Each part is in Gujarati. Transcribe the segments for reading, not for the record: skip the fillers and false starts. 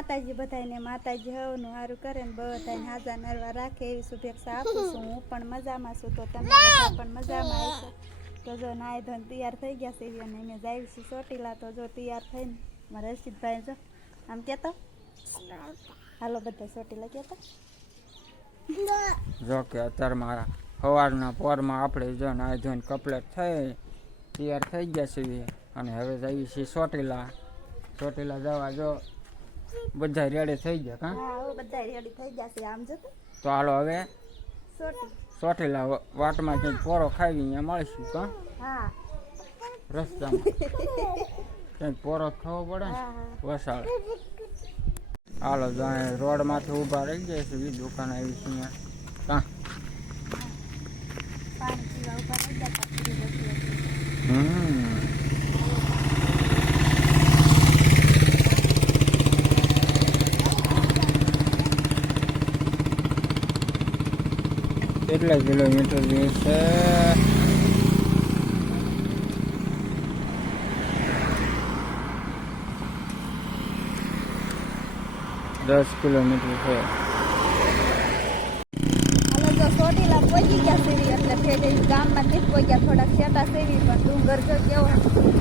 માતાજી બધાને માતાજી હવનું સારું કરે ને બધાને હાજા નરવા રાખે એવી શુભેચ્છા આપું છું. હું પણ મજામાં છું તો તમે બધા પણ મજામાં આવશો. તો જો નાય ધોઈને તૈયાર થઈ ગયા છે અને અમે જાય છે ચોટીલા. તો જો તૈયાર થઈને મારા રશીદભાઈ જો આમ કહેતો હાલો બધા ચોટીલા કહેતા. જો કે અત્યારમાં સવારના પોરમાં આપણે જો નાય ધોઈને કપલેટ થઈ તૈયાર થઈ ગયા છીએ અને હવે જઈએ છીએ ચોટીલા. ચોટીલા જવા જો બધા રેડી થઈ ગયા. હા બધા રેડી થઈ ગયા છે આમ જો તો હાલો હવે ચોટીલા વાટમાં કંઈક પોરો ખાવી અહીંયા મળીશું. હા રસ્તામાં કંઈક પોરો ખાવો પડે ને વસાળ. હાલો જો રોડ માંથી ઊભા રહી જાય છે. એ દુકાન આવી છે અહીંયા. કેટલા કિલોમીટર છે? 10 કિલોમીટર છે. હાલો જો ચોટીલા પહોંચી ગયા છે એટલે ફેર ગામમાં નથી પહોંચ્યા. થોડાક છેટા સેવી પણ ડુંગર જો કેવો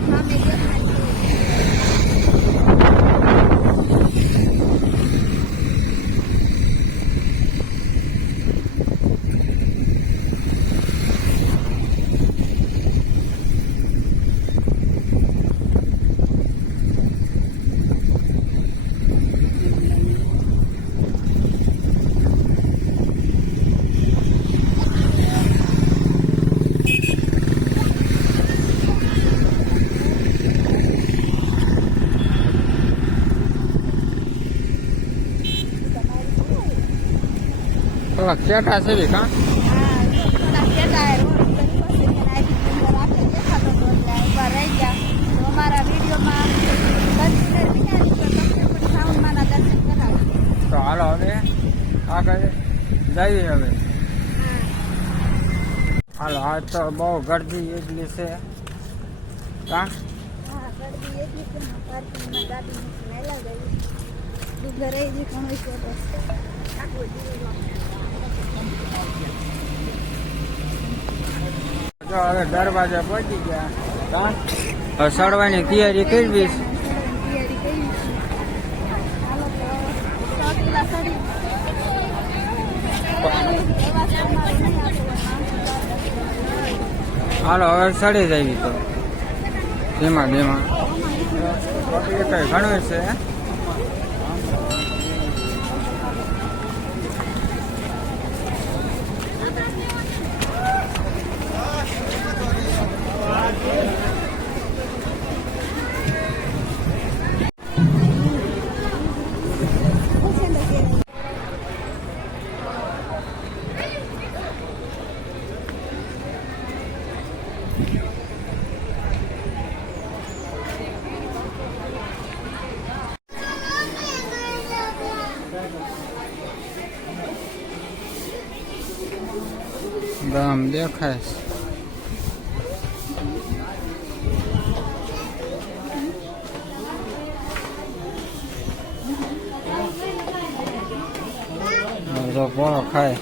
સામે દેખાય. થોડાક છેટા છે કા? થોડાક છેટા રહી ગયા. તો અમારા વિડીયોમાં સાઉન્ડમાંના દર્શન કરાવો. તો હાલો હવે આગળ જઈએ. હવે હાલો આજ તો બહુ ગરદી એટલી છે. હા ગરદી એટલી છે ને પાર્કિંગમાં ગાડી મૂકીને એલા ગઈ. ડુંગર રહી ગઈ ઘણું છે જો હવે દરવાજા પહોંચી ગયા. ચડવાની તૈયારી કરવી છે. હાલો હવે ચડી જાય. તો ધીમા ધીમા કઈ ઘણું છે. ગામ દેખાય છે. પોરો ખાય.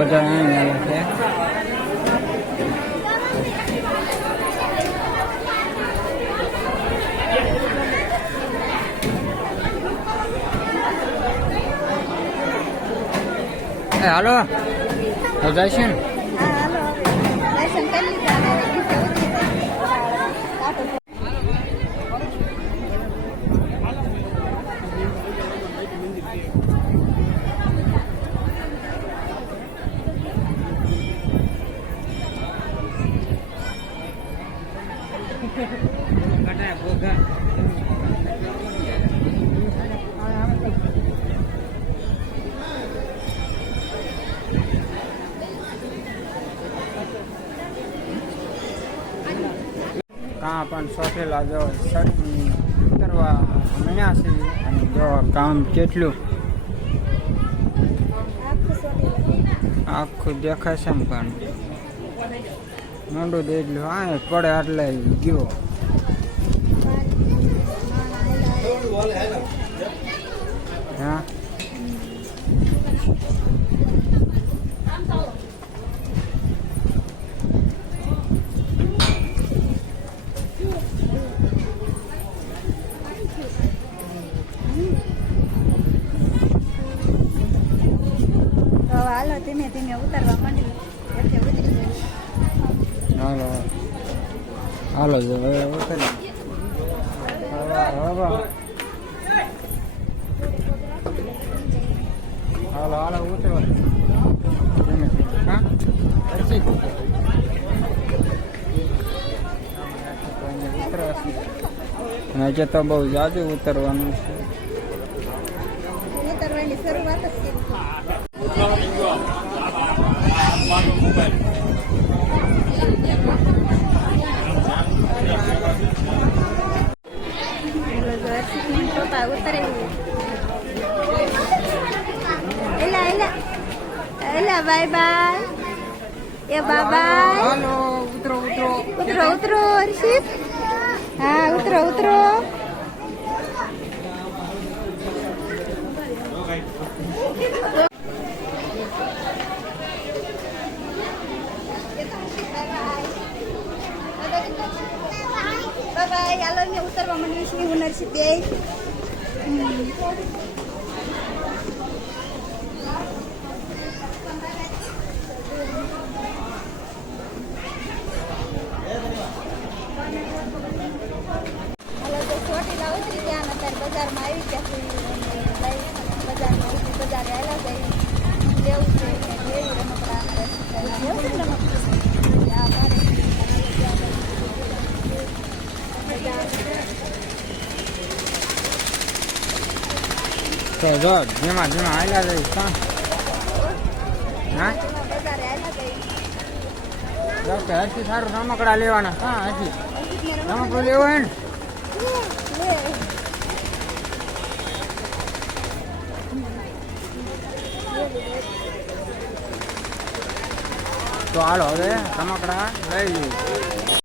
બધા અહીં આવ્યા છે. હાલો જાય છે ને હા હાલો દર્શન કરી લીધા અને નીચે ઉતરી કાં પણ સોટેલા જો સડી ઉતરવા મળ્યા છે અને જો કામ કેટલું આખું સોટી આખું દેખાય છે ને પણ મોંડું દેખલું હા પડે એટલે ગયો. હા તો હાલો ધીમે ધીમે ઉતરવા માંડી એટલે ઉતરી ગઈ. હાલો હાલો જો હવે ઉતરી હાલો હાલો ઉતરવા હા પછી અને આજે તો બહુ જાજુ ઉતરવાનું છે. ઉતરવાની શરૂઆત જ કરી. પપ્પા ઉતરે એલા એલા એલા બાય બાય એ બાય હાલો ઉતરો ઉતરો ઉતરો ઉતરો હર્ષિત હા ઉતરો ઉતરો બાય હાલો મેં ઉતરવા માંડ્યું છે હું નરસિંહ બે હાલો તો ચોટીલા ઉતરી ગયા ને અત્યારે બજારમાં આવી ગયા છે બજારમાં ઉતરી બજારે આવેલા જાય લેવું છે લેવું રમકડા લેવું છે તો જો જેમાં જેમાં આવેલા રહીશ કાં હા બજારે આવેલા જાય જો કે હરથી સારું રમકડા લેવાના હા હરથી રમકડું લેવું હોય ને તો હાલો હવે રમકડા લઈ જઈએ.